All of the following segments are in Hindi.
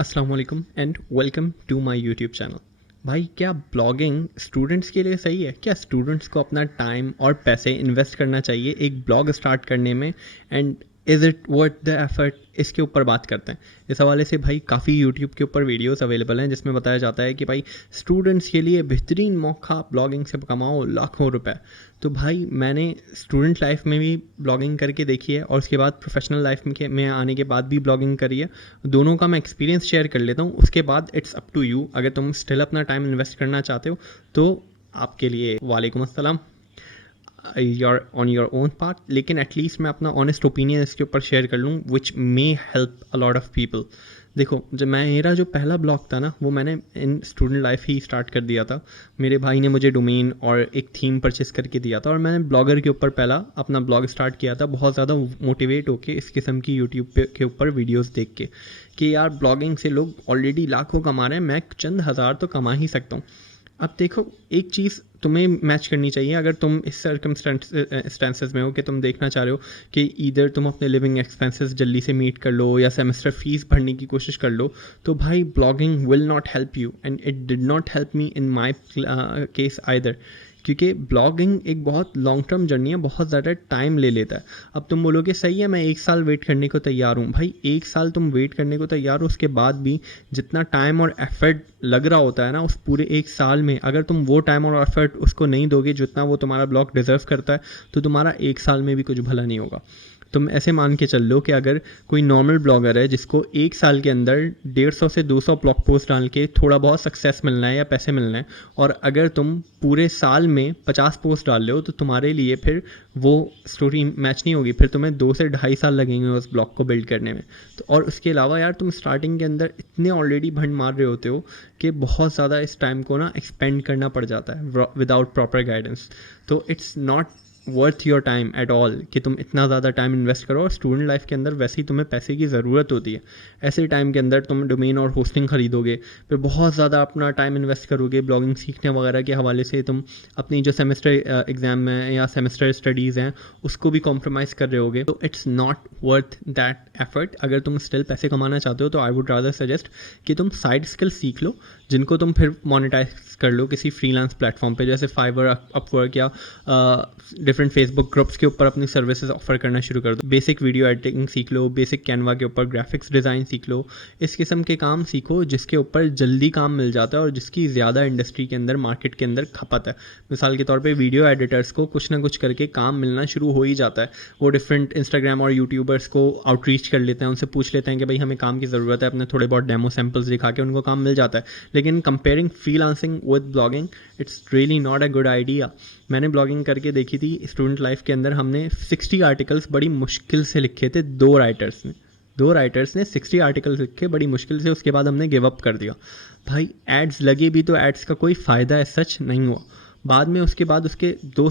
अस्सलाम वालेकुम and welcome to my YouTube channel. भाई क्या ब्लॉगिंग स्टूडेंट्स के लिए सही है? क्या स्टूडेंट्स को अपना टाइम और पैसे इन्वेस्ट करना चाहिए एक ब्लॉग स्टार्ट करने में? And is it worth the effort? इसके ऊपर बात करते हैं। इस हवाले से भाई काफ़ी यूट्यूब के ऊपर वीडियोस अवेलेबल हैं जिसमें बताया जाता है कि भाई स्टूडेंट्स के लिए बेहतरीन मौका, ब्लॉगिंग से कमाओ लाखों रुपए। तो भाई मैंने स्टूडेंट लाइफ में भी ब्लॉगिंग करके देखी है और उसके बाद प्रोफेशनल लाइफ में आने के बाद भी ब्लॉगिंग करी है। दोनों का मैं एक्सपीरियंस शेयर कर लेता हूँ, उसके बाद इट्स अप टू यू। अगर तुम स्टिल अपना टाइम इन्वेस्ट करना चाहते हो तो आपके लिए वालेकुम अस्सलाम, your on your own part. लेकिन एटलीस्ट मैं अपना ऑनेस्ट ओपिनियन इसके ऊपर शेयर कर लूँ which may help a lot of people. देखो, जब मेरा जो पहला ब्लॉग था ना, वो मैंने इन स्टूडेंट लाइफ ही स्टार्ट कर दिया था। मेरे भाई ने मुझे डोमेन और एक थीम परचेस करके दिया था और मैंने ब्लॉगर के ऊपर पहला अपना ब्लॉग स्टार्ट किया था, बहुत ज़्यादा मोटिवेट होके इस किस्म की यूट्यूब के ऊपर वीडियोस देख के कि यार ब्लॉगिंग से लोग ऑलरेडी लाखों कमा रहे हैं, मैं चंद हज़ार तो कमा ही सकता हूँ। अब देखो, एक चीज़ तुम्हें मैच करनी चाहिए। अगर तुम इस सर्कमस्टेंसेस में हो कि तुम देखना चाह रहे हो कि इधर तुम अपने लिविंग एक्सपेंसेस जल्दी से मीट कर लो या सेमेस्टर फीस भरने की कोशिश कर लो, तो भाई blogging will not help you and it did not help me in my case either. क्योंकि ब्लॉगिंग एक बहुत लॉन्ग टर्म जर्नी है, बहुत ज़्यादा टाइम ले लेता है। अब तुम बोलोगे सही है, मैं 1 साल वेट करने को तैयार हूँ। भाई 1 साल तुम वेट करने को तैयार हो, उसके बाद भी जितना टाइम और एफर्ट लग रहा होता है ना उस पूरे 1 साल में, अगर तुम वो टाइम और एफर्ट उसको नहीं दोगे जितना वो तुम्हारा ब्लॉग डिज़र्व करता है, तो तुम्हारा 1 साल में भी कुछ भला नहीं होगा। तुम ऐसे मान के चल लो कि अगर कोई नॉर्मल ब्लॉगर है जिसको 1 साल के अंदर 150 से 200 ब्लॉग पोस्ट डाल के थोड़ा बहुत सक्सेस मिलना है या पैसे मिलना है, और अगर तुम पूरे साल में 50 पोस्ट डाल रहे हो, तो तुम्हारे लिए फिर वो स्टोरी मैच नहीं होगी। फिर तुम्हें 2 से 2.5 साल लगेंगे उस ब्लॉग को बिल्ड करने में। तो और उसके अलावा यार, तुम स्टार्टिंग के अंदर इतने ऑलरेडी भंड मार रहे होते हो कि बहुत ज़्यादा इस टाइम को ना एक्सपेंड करना पड़ जाता है विदाउट प्रॉपर गाइडेंस। तो it's not worth your time at all कि तुम इतना ज़्यादा टाइम इन्वेस्ट करो। और स्टूडेंट लाइफ के अंदर वैसे ही तुम्हें पैसे की ज़रूरत होती है। ऐसे टाइम के अंदर तुम डोमेन और होस्टिंग खरीदोगे, फिर बहुत ज़्यादा अपना टाइम इन्वेस्ट करोगे ब्लॉगिंग सीखने वगैरह के हवाले से। तुम अपनी जो सेमेस्टर एग्ज़ाम है या सेमेस्टर स्टडीज़ हैं उसको भी कॉम्प्रोमाइज़ कर रहे होगे। तो it's not worth that effort. अगर तुम स्टिल पैसे कमाना चाहते हो तो आई वुड रादर सजेस्ट कि तुम साइड स्किल सीख लो, जिनको तुम फिर मोनेटाइज कर लो किसी फ्रीलांस प्लेटफॉर्म पे, जैसे फाइवर, अपवर्क या डिफरेंट फेसबुक ग्रुप्स के ऊपर अपनी सर्विसेज ऑफर करना शुरू कर दो। बेसिक वीडियो एडिटिंग सीख लो, बेसिक कैनवा के ऊपर ग्राफिक्स डिज़ाइन सीख लो। इस किस्म के काम सीखो जिसके ऊपर जल्दी काम मिल जाता है और जिसकी ज़्यादा इंडस्ट्री के अंदर, मार्केट के अंदर खपत है। मिसाल के तौर पे वीडियो एडिटर्स को कुछ ना कुछ करके काम मिलना शुरू हो ही जाता है। वो डिफरेंट इंस्टाग्राम और यूट्यूबर्स को आउटरीच कर लेते हैं, उनसे पूछ लेते हैं कि भाई हमें काम की ज़रूरत है, अपने थोड़े बहुत डेमो सैम्पल्स दिखा के उनको काम मिल जाता है। लेकिन comparing freelancing with blogging, it's really not a good idea. मैंने ब्लॉगिंग करके देखी थी स्टूडेंट लाइफ के अंदर। हमने 60 आर्टिकल्स बड़ी मुश्किल से लिखे थे, दो राइटर्स ने 60 आर्टिकल्स लिखे बड़ी मुश्किल से। उसके बाद हमने गिव अप कर दिया। भाई एड्स लगे भी तो एड्स का कोई फ़ायदा है सच नहीं हुआ। बाद में उसके 2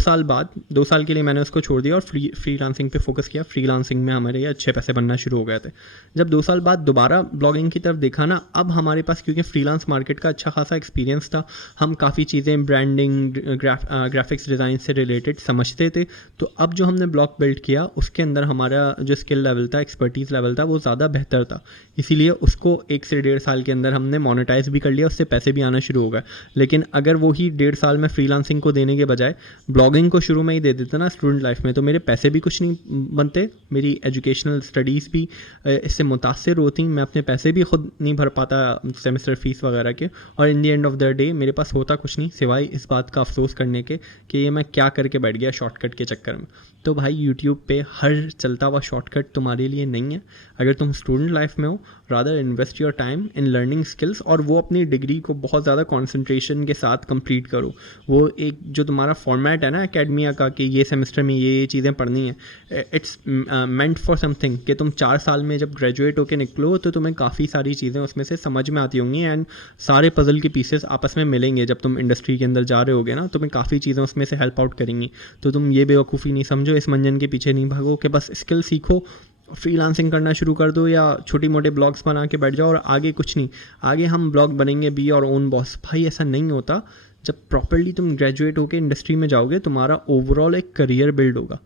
साल के लिए मैंने उसको छोड़ दिया और फ्रीलांसिंग पे फोकस किया। फ्रीलांसिंग में हमारे अच्छे पैसे बनना शुरू हो गए थे। जब 2 साल बाद दोबारा ब्लॉगिंग की तरफ देखा ना, अब हमारे पास क्योंकि फ्रीलांस मार्केट का अच्छा खासा एक्सपीरियंस था, हम काफ़ी चीज़ें ब्रांडिंग, ग्राफिक्स डिज़ाइन से रिलेटेड समझते थे। तो अब जो हमने ब्लॉग बिल्ड किया उसके अंदर हमारा जो स्किल लेवल था, एक्सपर्टीज़ लेवल था, वो ज़्यादा बेहतर था। इसीलिए उसको 1 से 1.5 साल के अंदर हमने मोनेटाइज भी कर लिया, उससे पैसे भी आना शुरू हो गए। लेकिन अगर वो ही 1.5 साल में फ्रीलांसिंग को देने के बजाय ब्लॉगिंग को शुरू में ही दे देता ना स्टूडेंट लाइफ में, तो मेरे पैसे भी कुछ नहीं बनते, मेरी एजुकेशनल स्टडीज़ भी इससे मुतासर होती, मैं अपने पैसे भी खुद नहीं भर पाता सेमेस्टर फीस वगैरह के, और in the end of the day मेरे पास होता कुछ नहीं सिवाय इस बात का अफसोस करने के कि ये मैं क्या करके बैठ गया शॉर्टकट के चक्कर में। तो भाई यूट्यूब पे हर चलता हुआ शॉर्टकट तुम्हारे लिए नहीं है। अगर तुम स्टूडेंट लाइफ में हो, rather invest your time in learning skills, और वो अपनी डिग्री को बहुत ज़्यादा कॉन्सेंट्रेशन के साथ कंप्लीट करो। वो एक जो तुम्हारा फॉर्मेट है ना एकेडमिया का कि ये सेमेस्टर में ये चीज़ें पढ़नी है, इट्स मेंट फॉर समथिंग कि तुम 4 साल में जब ग्रेजुएट होकर निकलो तो तुम्हें काफ़ी सारी चीज़ें उसमें से समझ में आती होंगी एंड सारे पजल के पीसेस आपस में मिलेंगे। जब तुम इंडस्ट्री के अंदर जा रहे होगे ना, तुम्हें काफ़ी चीज़ें उसमें से हेल्प आउट करेंगी। तो तुम ये बेवकूफ़ी नहीं समझो, इस मंजन के पीछे नहीं भागो कि बस स्किल सीखो, फ्रीलांसिंग करना शुरू कर दो या छोटी मोटे ब्लॉग्स बना के बैठ जाओ और आगे कुछ नहीं। आगे हम ब्लॉग बनेंगे, बी और ओन बॉस। भाई ऐसा नहीं होता। जब प्रॉपर्ली तुम ग्रेजुएट होकर इंडस्ट्री में जाओगे, तुम्हारा ओवरऑल एक करियर बिल्ड होगा।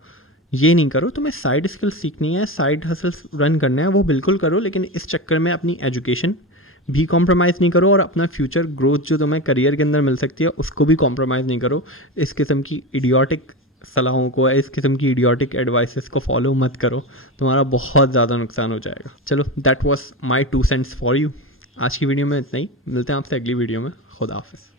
ये नहीं करो, तुम्हें साइड स्किल सीखनी है, साइड हसल्स रन करना है, वो बिल्कुल करो, लेकिन इस चक्कर में अपनी एजुकेशन भी कॉम्प्रोमाइज़ नहीं करो और अपना फ्यूचर ग्रोथ जो तुम्हें करियर के अंदर मिल सकती है उसको भी कॉम्प्रोमाइज़ नहीं करो। इस किस्म की इडियोटिक सलाहों को, इस किस्म की इडियोटिक एडवाइसेस को फॉलो मत करो, तुम्हारा बहुत ज़्यादा नुकसान हो जाएगा। चलो, that was my 2 cents for you. आज की वीडियो में इतना ही, मिलते हैं आपसे अगली वीडियो में। खुदा हाफिज़।